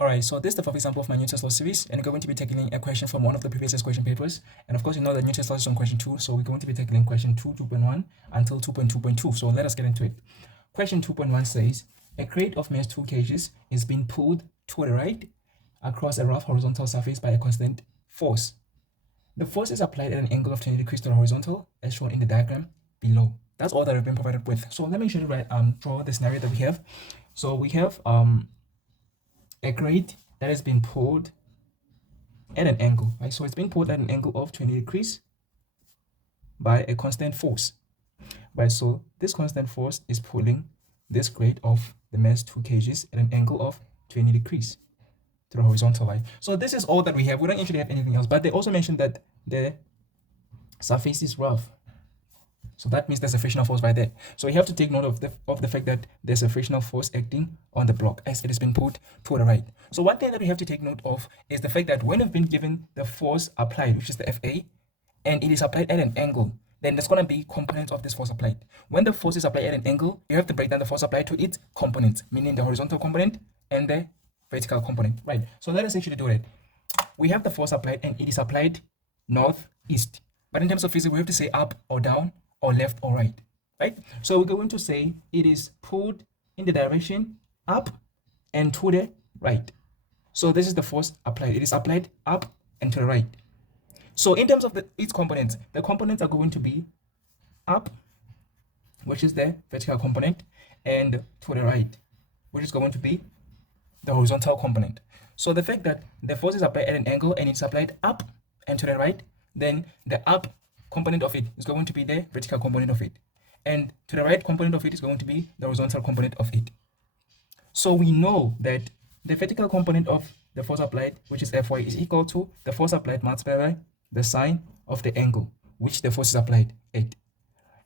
Alright, so this is the fourth example of my Newton's law series, and we're going to be tackling a question from one of the previous question papers. And of course, you know that Newton's law is on question 2, so we're going to be tackling question 2, 2.1 until 2.2.2. So let us get into it. Question 2.1 says, a crate of mass 2 kgs is being pulled to the right across a rough horizontal surface by a constant force. The force is applied at an angle of 20 degrees to the horizontal, as shown in the diagram below. That's all that we've been provided with. So let me show you draw the scenario that we have. So we have a crate that has been pulled at an angle, right? So it's being pulled at an angle of 20 degrees by a constant force, right? So this constant force is pulling this crate of the mass 2 kgs at an angle of 20 degrees to the horizontal line. So this is all that we have. We don't actually have anything else, but they also mentioned that the surface is rough. So that means there's a frictional force right there. So you have to take note of the fact that there's a frictional force acting on the block as it has been pulled to the right. So one thing that we have to take note of is the fact that when we've been given the force applied, which is the FA, and it is applied at an angle, then there's going to be components of this force applied. When the force is applied at an angle, you have to break down the force applied to its components, meaning the horizontal component and the vertical component, right? So let us actually do it. We have the force applied and it is applied northeast. But in terms of physics, we have to say up or down or left or right, right? So we're going to say it is pulled in the direction up and to the right. So this is the force applied. It is applied up and to the right. So in terms of its components, the components are going to be up, which is the vertical component, and to the right, which is going to be the horizontal component. So the fact that the force is applied at an angle and it's applied up and to the right, then the up component of it is going to be the vertical component of it, and to the right component of it is going to be the horizontal component of it. So we know that the vertical component of the force applied, which is Fy, is equal to the force applied multiplied by the sine of the angle which the force is applied at,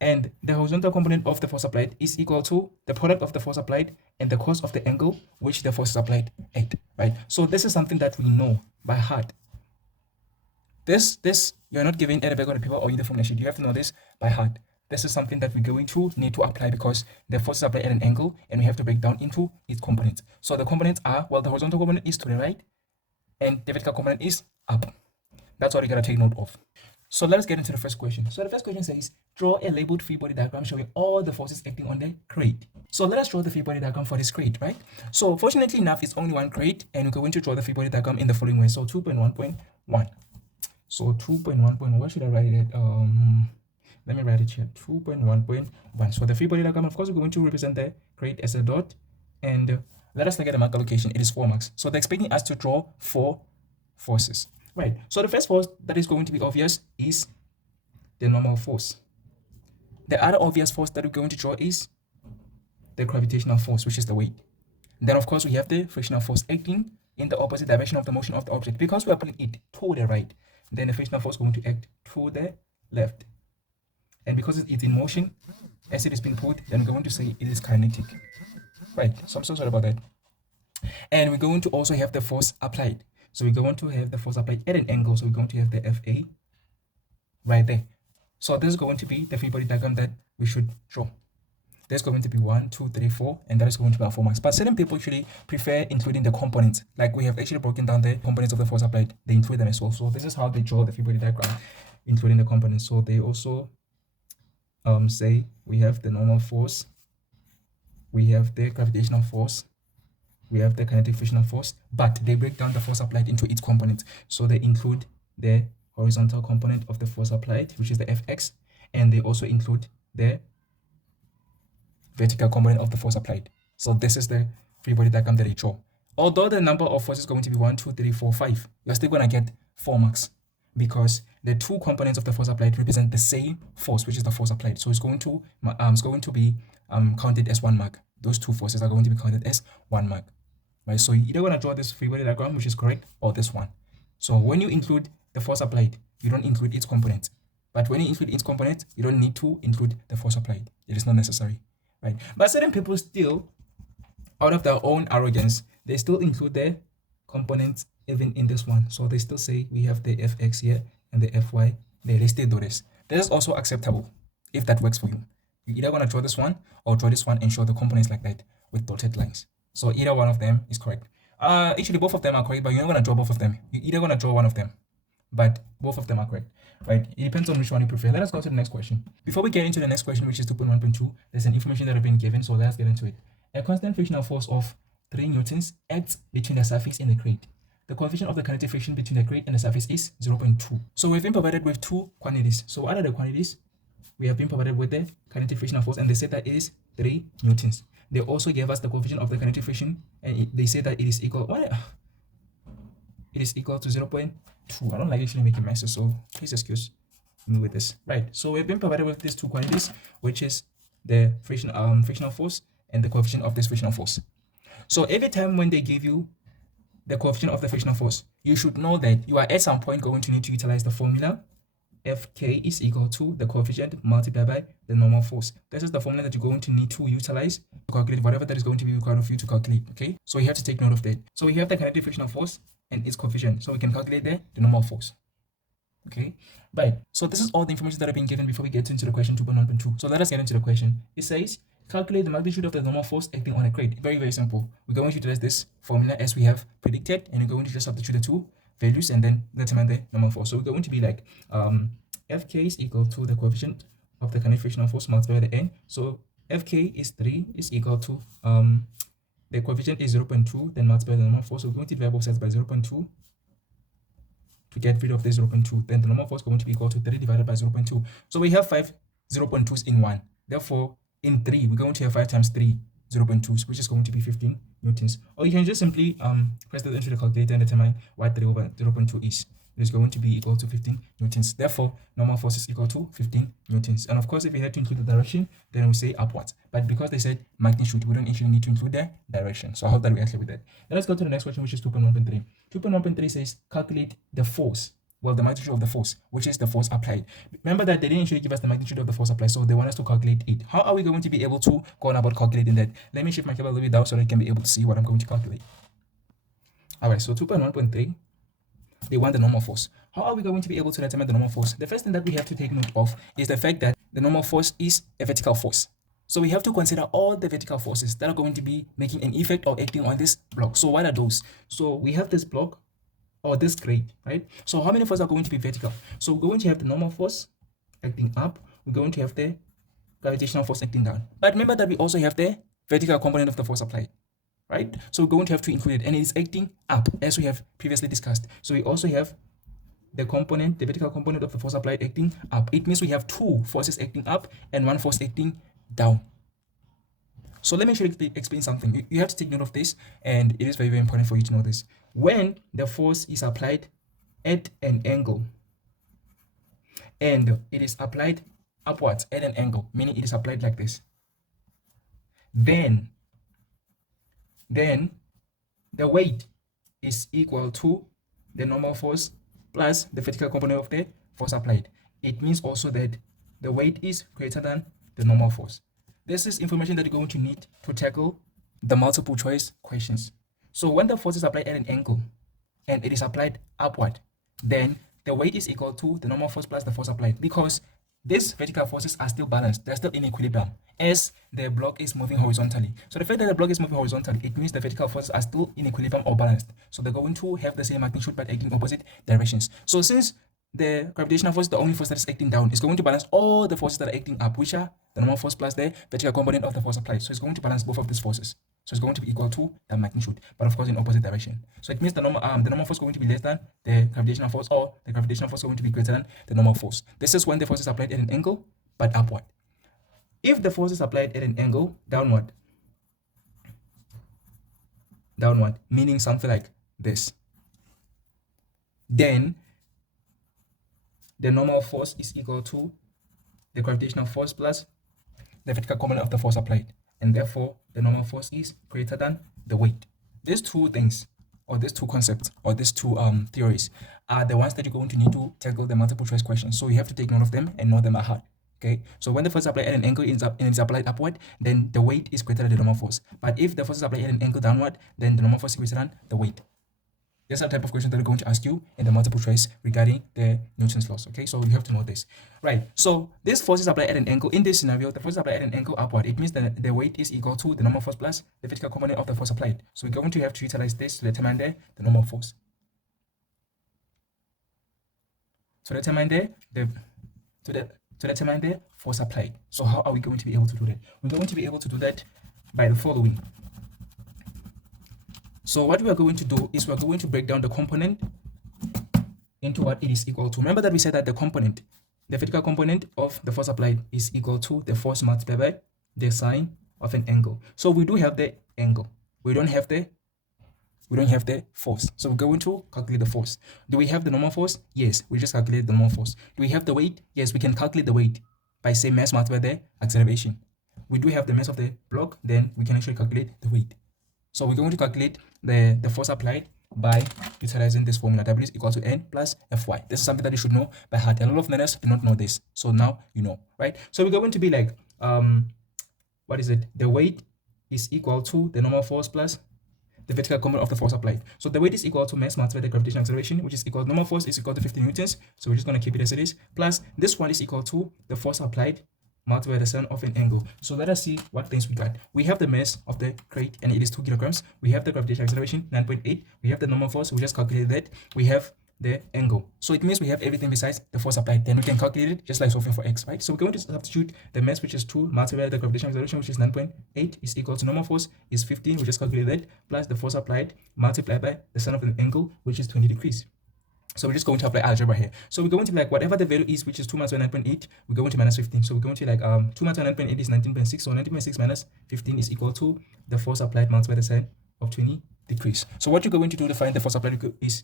and the horizontal component of the force applied is equal to the product of the force applied and the cos of the angle which the force is applied at, right? So this is something that we know by heart. This you're not giving at the back of the paper or in the formula sheet. You have to know this by heart. This is something that we're going to need to apply because the force is applied at an angle and we have to break down into its components. So the components are, well, the horizontal component is to the right and the vertical component is up. That's what you gotta take note of. So let us get into the first question. So the first question says, draw a labeled free body diagram showing all the forces acting on the crate. So let us draw the free body diagram for this crate, right? So fortunately enough, it's only one crate and we're going to draw the free body diagram in the following way. So 2.1.1. So 2.1.1, what should I write it? Let me write it here, 2.1.1. So the free body diagram, of course, we're going to represent the crate as a dot. And let us look at the mark allocation. It is 4 marks. So they're expecting us to draw 4 forces, right? So the first force that is going to be obvious is the normal force. The other obvious force that we're going to draw is the gravitational force, which is the weight. Then, of course, we have the frictional force acting in the opposite direction of the motion of the object. Because we are pulling it to the right, then the frictional force is going to act to the left. And because it's in motion, as it is being pulled, then we're going to say it is kinetic. Right, so I'm so sorry about that. And we're going to also have the force applied. So we're going to have the force applied at an angle. So we're going to have the FA right there. So this is going to be the free body diagram that we should draw. There's going to be 1, 2, 3, 4, and that is going to be our 4 marks. But certain people actually prefer including the components. Like we have actually broken down the components of the force applied. They include them as well. So this is how they draw the free body diagram, including the components. So they also say we have the normal force, we have the gravitational force, we have the kinetic frictional force, but they break down the force applied into its components. So they include the horizontal component of the force applied, which is the Fx, and they also include the vertical component of the force applied. So this is the free body diagram that they draw. Although the number of forces is going to be 1, 2, 3, 4, 5, you're still going to get 4 marks because the 2 components of the force applied represent the same force, which is the force applied. So it's going to be counted as 1 mark. Those 2 forces are going to be counted as 1 mark, right? So you're either going to draw this free body diagram, which is correct, or this one. So when you include the force applied, you don't include its components. But when you include its components, you don't need to include the force applied. It is not necessary, right? But certain people still, out of their own arrogance, they still include their components even in this one. So they still say we have the Fx here and the Fy there. They still do this. This is also acceptable if that works for you. You either want to draw this one or draw this one and show the components like that with dotted lines. So either one of them is correct. Actually, both of them are correct, but you're not gonna draw both of them. You're either gonna draw one of them, but both of them are correct, right? It depends on which one you prefer. Let us go to the next question. Before we get into the next question, which is 2.1.2, there's an information that have been given, so let us get into it. A constant frictional force of 3 newtons acts between the surface and the crate. The coefficient of the kinetic friction between the crate and the surface is 0.2. So we've been provided with two quantities. So what are the quantities? We have been provided with the kinetic frictional force, and they said that it is 3 newtons. They also gave us the coefficient of the kinetic friction, and they say that it is equal. It is equal to 0.2. I don't like actually making messes, so please excuse me with this. Right. So we've been provided with these two quantities, which is the frictional force and the coefficient of this frictional force. So every time when they give you the coefficient of the frictional force, you should know that you are at some point going to need to utilize the formula Fk is equal to the coefficient multiplied by the normal force. This is the formula that you're going to need to utilize to calculate whatever that is going to be required of you to calculate. Okay, so you have to take note of that. So we have the kinetic frictional force and its coefficient, so we can calculate the normal force. Okay, right. So this is all the information that have been given before we get into the question 2.1.2. So let us get into the question. It says calculate the magnitude of the normal force acting on a crate. Very, very simple. We're going to utilize this formula as we have predicted, and we're going to just substitute the two values and then determine the normal force. So we're going to be like Fk is equal to the coefficient of the kinetic frictional force multiplied by the n. So Fk is 3 is equal to the coefficient is 0.2, then multiply the normal force. So we're going to divide both sides by 0.2 to get rid of the 0.2. Then the normal force is going to be equal to 3 divided by 0.2. So we have 5 0.2s in 1. Therefore, in 3, we're going to have 5 times 3 0.2s, which is going to be 15 newtons. Or you can just simply press that into the calculator and determine what 3 over 0.2 is. It is going to be equal to 15 newtons. Therefore, normal force is equal to 15 newtons. And of course, if we had to include the direction, then we say upwards. But because they said magnitude, we don't actually need to include the direction. So I hope that we are clear with that. Let us go to the next question, which is 2.1.3. 2.1.3 says calculate the force. Well, the magnitude of the force, which is the force applied. Remember that they didn't actually give us the magnitude of the force applied, so they want us to calculate it. How are we going to be able to go on about calculating that? Let me shift my camera a little bit down so that you can be able to see what I'm going to calculate. All right, so 2.1.3. They want the normal force. How are we going to be able to determine the normal force? The first thing that we have to take note of is the fact that the normal force is a vertical force. So we have to consider all the vertical forces that are going to be making an effect or acting on this block. So what are those? So we have this block or this crate, right? So how many forces are going to be vertical? So we're going to have the normal force acting up. We're going to have the gravitational force acting down. But remember that we also have the vertical component of the force applied. Right? So we're going to have to include it, and it's acting up as we have previously discussed. So we also have the component, the vertical component of the force applied acting up. It means we have two forces acting up and one force acting down. So let me actually explain something. You have to take note of this, and it is very, very important for you to know this. When the force is applied at an angle, and it is applied upwards at an angle, meaning it is applied like this, then the weight is equal to the normal force plus the vertical component of the force applied. It means also that the weight is greater than the normal force. This is information that you're going to need to tackle the multiple choice questions. So when the force is applied at an angle and it is applied upward, then the weight is equal to the normal force plus the force applied, because these vertical forces are still balanced. They're still in equilibrium as the block is moving horizontally. So the fact that the block is moving horizontally, it means the vertical forces are still in equilibrium or balanced. So they're going to have the same magnitude but acting opposite directions. So since the gravitational force is the only force that is acting down, it's going to balance all the forces that are acting up, which are the normal force plus the vertical component of the force applied. So it's going to balance both of these forces. So it's going to be equal to that magnitude, but of course in opposite direction. So it means the normal force is going to be less than the gravitational force, or the gravitational force is going to be greater than the normal force. This is when the force is applied at an angle but upward. If the force is applied at an angle downward, meaning something like this, then the normal force is equal to the gravitational force plus the vertical component of the force applied, and therefore the normal force is greater than the weight. These two things, or these two concepts, or these two theories are the ones that you're going to need to tackle the multiple choice questions. So you have to take note of them and know them by heart. Okay, so when the force is applied at an angle and it's applied upward, then the weight is greater than the normal force. But if the force is applied at an angle downward, then the normal force is greater than the weight. These are the type of questions that are going to ask you in the multiple choice regarding the Newton's laws. Okay, so you have to know this. Right, so this force is applied at an angle. In this scenario, the force is applied at an angle upward. It means that the weight is equal to the normal force plus the vertical component of the force applied. So we're going to have to utilize this to determine the normal force. To determine the force applied. So how are we going to be able to do that? We're going to be able to do that by the following. So what we are going to do is we're going to break down the component into what it is equal to. Remember that we said that the component, the vertical component of the force applied is equal to the force multiplied by the sine of an angle. So we do have the angle. We don't have the force. So we're going to calculate the force. Do we have the normal force? Yes, we just calculate the normal force. Do we have the weight? Yes, we can calculate the weight by saying mass multiplied by the acceleration. We do have the mass of the block, then we can actually calculate the weight. So we're going to calculate the force applied by utilizing this formula. W is equal to N plus Fy. This is something that you should know by heart. A lot of learners do not know this. So now you know, right? So we're going to be like, what is it? The weight is equal to the normal force plus the vertical component of the force applied. So the weight is equal to mass multiplied by the gravitational acceleration, which is equal to normal force is equal to 50 newtons. So we're just going to keep it as it is. Plus this one is equal to the force applied multiplied by the sine of an angle. So let us see what things we got. We have the mass of the crate and it is 2 kilograms. We have the gravitational acceleration 9.8. We have the normal force. We just calculated that. We have the angle. So it means we have everything besides the force applied. Then we can calculate it just like solving for x, right? So we're going to substitute the mass, which is 2, multiplied by the gravitational acceleration, which is 9.8, is equal to normal force is 15. We just calculated that, plus the force applied multiplied by the sine of an angle, which is 20 degrees. So we're just going to apply algebra here. So we're going to be like whatever the value is, which is 2 multiplied by 9.8, we're going to minus 15. So we're going to like 2 multiplied by 9.8 is 19.6. So 19.6 minus 15 is equal to the force applied multiplied by the sine of 20 degrees. So what you're going to do to find the force applied is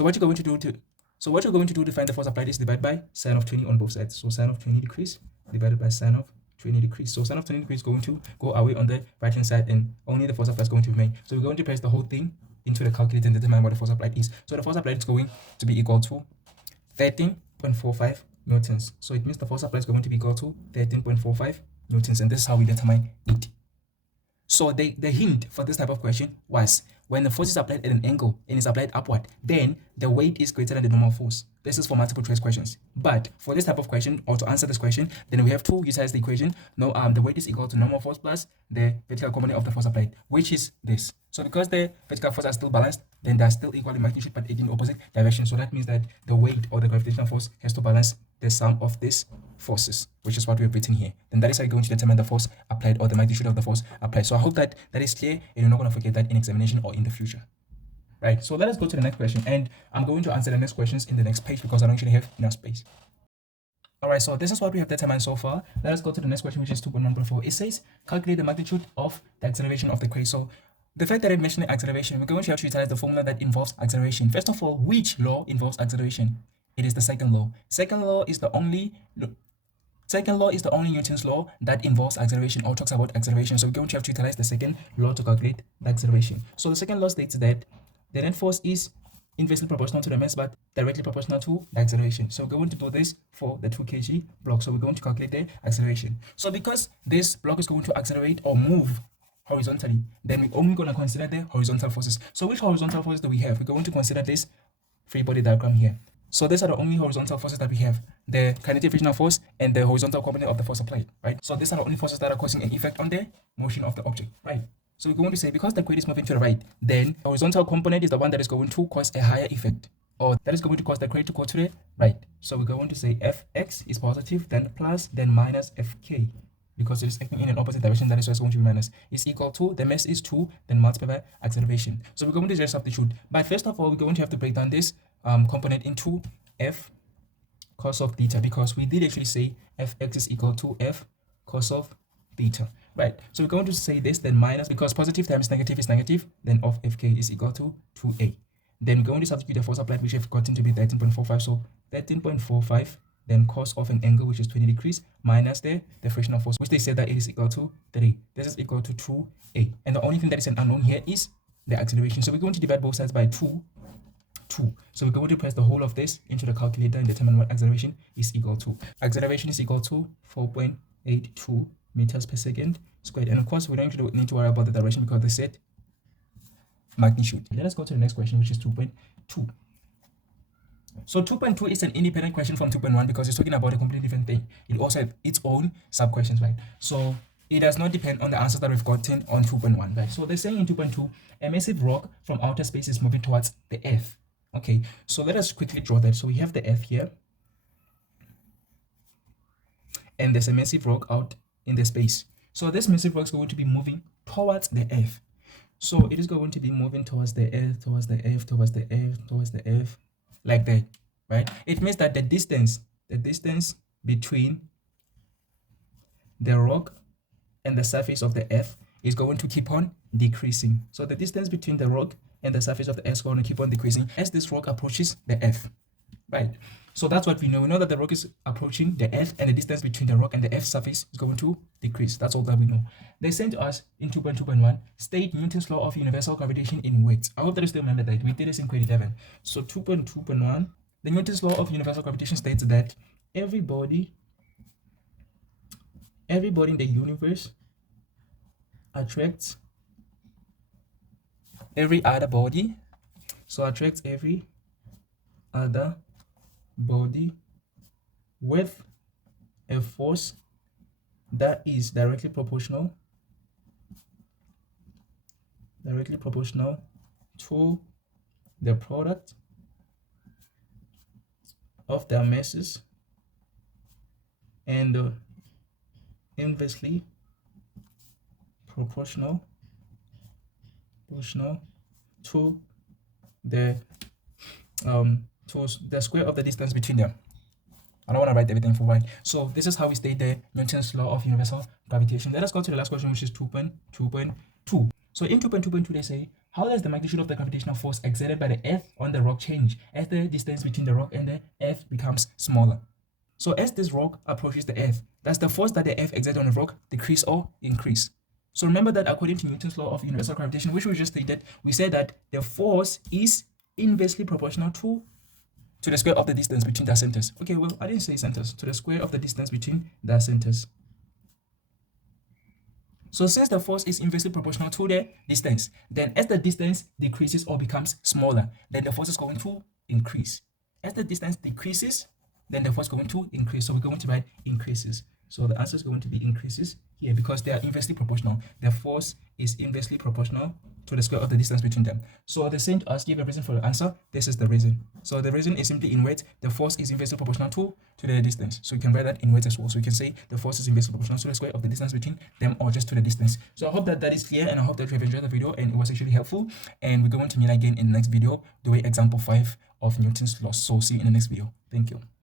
what you're going to do to find the force applied is divide by sine of 20 on both sides. So sine of 20 degrees divided by sine of 20 degrees. So sine of 20 degrees is going to go away on the right hand side and only the force applied is going to remain. So we're going to press the whole thing into the calculator and determine what the force applied is. So the force applied is going to be equal to 13.45 newtons. So it means the force applied is going to be equal to 13.45 newtons, and this is how we determine it. So the hint for this type of question was when the force is applied at an angle and is applied upward, then the weight is greater than the normal force. This is for multiple choice questions. But for this type of question, or to answer this question, then we have to utilize the equation. No, the weight is equal to normal force plus the vertical component of the force applied, which is this. So because the vertical force are still balanced, then they're still equal in magnitude but in opposite direction. So that means that the weight or the gravitational force has to balance the sum of these forces, which is what we've written here. Then that is how you're going to determine the force applied or the magnitude of the force applied. So I hope that that is clear and you're not going to forget that in examination or in the future. Right, so let us go to the next question, and I'm going to answer the next questions in the next page because I don't actually have enough space. All right, so this is what we have determined so far. Let us go to the next question, which is 2.1.4. It says calculate the magnitude of the acceleration of the crate. So the fact that I mentioned acceleration, we're going to have to utilize the formula that involves acceleration. First of all, which law involves acceleration? It is the second law. Second law is the only Newton's law that involves acceleration or talks about acceleration. So we're going to have to utilize the second law to calculate the acceleration. So the second law states that the net force is inversely proportional to the mass but directly proportional to the acceleration. So we're going to do this for the 2 kg block. So we're going to calculate the acceleration. So because this block is going to accelerate or move horizontally, then we're only going to consider the horizontal forces. So which horizontal forces do we have? We're going to consider this free body diagram here. So these are the only horizontal forces that we have: the kinetic frictional force and the horizontal component of the force applied, right? So these are the only forces that are causing an effect on the motion of the object, right? So we're going to say because the crate is moving to the right, then the horizontal component is the one that is going to cause a higher effect, or that is going to cause the crate to go to the right. So we're going to say Fx is positive, then plus, then minus Fk, because it is acting in an opposite direction. That is why it's going to be minus. Is equal to, the mass is 2, then multiplied by acceleration. So we're going to just substitute. But first of all, we're going to have to break down this component into F cos of theta, because we did actually say Fx is equal to F cos of theta, right? So we're going to say this, then minus, because positive times negative is negative, then of Fk is equal to 2a. Then we're going to substitute the force applied, which have gotten to be 13.45. So 13.45, then cos of an angle, which is 20 degrees, minus the frictional force, which they said that it is equal to 3. This is equal to 2a. And the only thing that is an unknown here is the acceleration. So we're going to divide both sides by 2. So we're going to press the whole of this into the calculator and determine what acceleration is equal to. Acceleration is equal to 4.82 meters per second squared. And of course, we don't need to worry about the direction because they said magnitude. Let us go to the next question, which is 2.2. So 2.2 is an independent question from 2.1 because it's talking about a completely different thing. It also has its own sub-questions, right? So it does not depend on the answers that we've gotten on 2.1, right? So they're saying in 2.2, a massive rock from outer space is moving towards the Earth. Okay, so let us quickly draw that. So we have the Earth here, and there's a massive rock out in the space. So this massive rock is going to be moving towards the Earth. So it is going to be moving towards the Earth, towards the Earth, towards the Earth, towards the Earth, like that, right? It means that the distance between the rock and the surface of the Earth is going to keep on decreasing. So the distance between the rock and the surface of the Earth is going to keep on decreasing as this rock approaches the Earth, right? So that's what we know. We know that the rock is approaching the Earth, and the distance between the rock and the Earth's surface is going to decrease. That's all that we know. They sent to us in 2.2.1, state Newton's law of universal gravitation in words. I hope that you still remember that. We did this in grade 11. So 2.2.1, the Newton's law of universal gravitation states that everybody in the universe attracts every other body. So attracts every other body with a force that is directly proportional to the product of their masses and inversely proportional to the square of the distance between them. I don't want to write everything for white. So this is how we state the Newton's law of universal gravitation. Let us go to the last question, which is 2.2.2. So in 2.2.2, they say, how does the magnitude of the gravitational force exerted by the Earth on the rock change as the distance between the rock and the Earth becomes smaller? So as this rock approaches the Earth, does the force that the Earth exerts on the rock decrease or increase? So remember that according to Newton's law of universal gravitation, which we just stated, we said that the force is inversely proportional to the square of the distance between their centers. Okay, well, I didn't say centers, to the square of the distance between their centers. So since the force is inversely proportional to the distance, then as the distance decreases or becomes smaller, then the force is going to increase. As the distance decreases, then the force is going to increase. So we're going to write increases. So the answer is going to be increases here because they are inversely proportional. The force is inversely proportional to the square of the distance between them. So they sent us, give a reason for the answer. This is the reason. So the reason is simply in words, the force is inversely proportional to the distance. So you can write that in words as well. So you can say the force is inversely proportional to the square of the distance between them, or just to the distance. So I hope that is clear, and I hope that you have enjoyed the video and it was actually helpful. And we're going to meet again in the next video doing example 5 of Newton's law. So see you in the next video. Thank you.